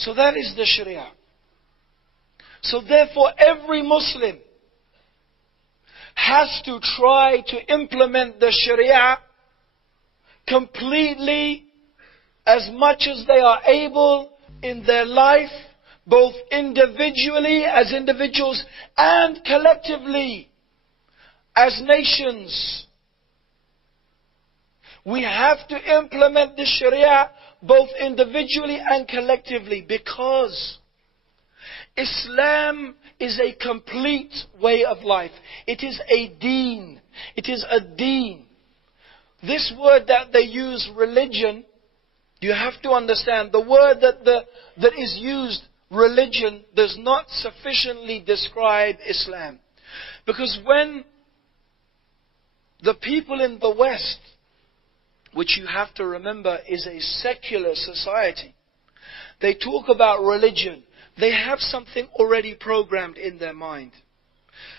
So that is the Sharia. So therefore every Muslim has to try to implement the Sharia completely, as much as they are able in their life, both individually as individuals and collectively as nations. We have to implement the Sharia both individually and collectively, because Islam is a complete way of life. It is a deen. It is a deen. This word that they use, religion, you have to understand, the word that is used, religion, does not sufficiently describe Islam. Because when the people in the West, which you have to remember is a secular society, they talk about religion, they have something already programmed in their mind.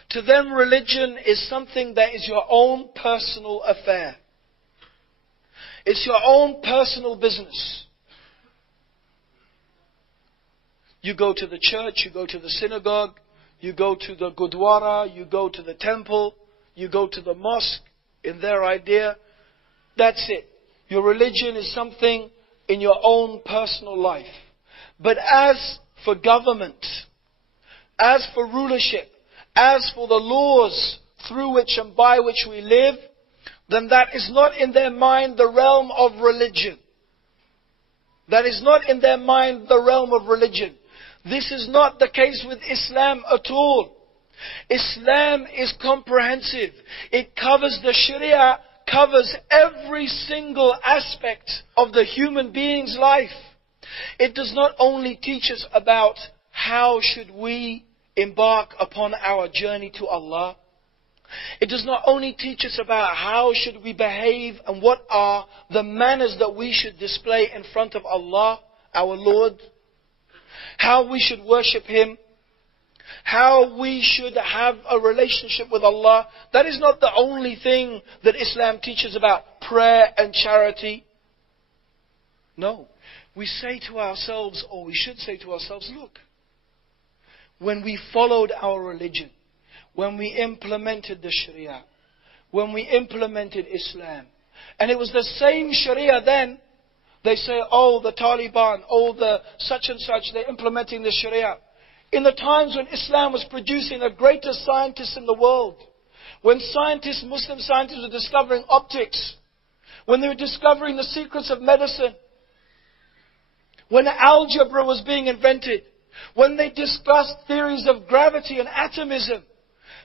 To them, religion is something that is your own personal affair. It's your own personal business. You go to the church, you go to the synagogue, you go to the gurdwara, you go to the temple, you go to the mosque. In their idea, that's it. Your religion is something in your own personal life. But as for government, as for rulership, as for the laws through which and by which we live, then that is not in their mind the realm of religion. That is not in their mind the realm of religion. This is not the case with Islam at all. Islam is comprehensive. It covers, the Sharia covers every single aspect of the human being's life. It does not only teach us about how should we embark upon our journey to Allah. It does not only teach us about how should we behave and what are the manners that we should display in front of Allah, our Lord. How we should worship Him. How we should have a relationship with Allah. That is not the only thing that Islam teaches about prayer and charity. No. We say to ourselves, or we should say to ourselves, look, when we followed our religion, when we implemented the Sharia, when we implemented Islam, and it was the same Sharia then, they say, oh, the Taliban, oh, the such and such, they're implementing the Sharia. In the times when Islam was producing the greatest scientists in the world, when scientists, Muslim scientists were discovering optics, when they were discovering the secrets of medicine, when algebra was being invented, when they discussed theories of gravity and atomism,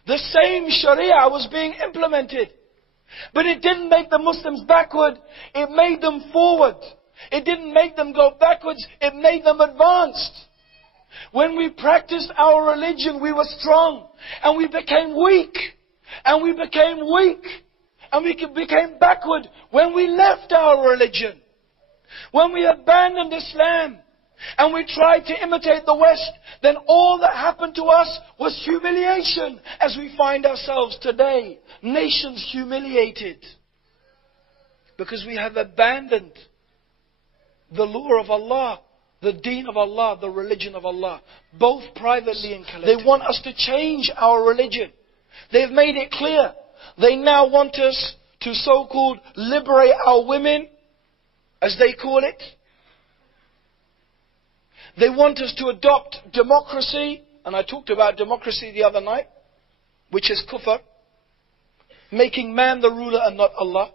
the same Sharia was being implemented. But it didn't make the Muslims backward, it made them forward. It didn't make them go backwards, it made them advanced. When we practiced our religion, we were strong. And we became weak. And we became weak. And we became backward when we left our religion. When we abandoned Islam. And we tried to imitate the West. Then all that happened to us was humiliation. As we find ourselves today. Nations humiliated. Because we have abandoned the law of Allah. The deen of Allah, the religion of Allah, both privately and collectively. They want us to change our religion. They've made it clear. They now want us to so-called liberate our women, as they call it. They want us to adopt democracy, and I talked about democracy the other night, which is kufr, making man the ruler and not Allah.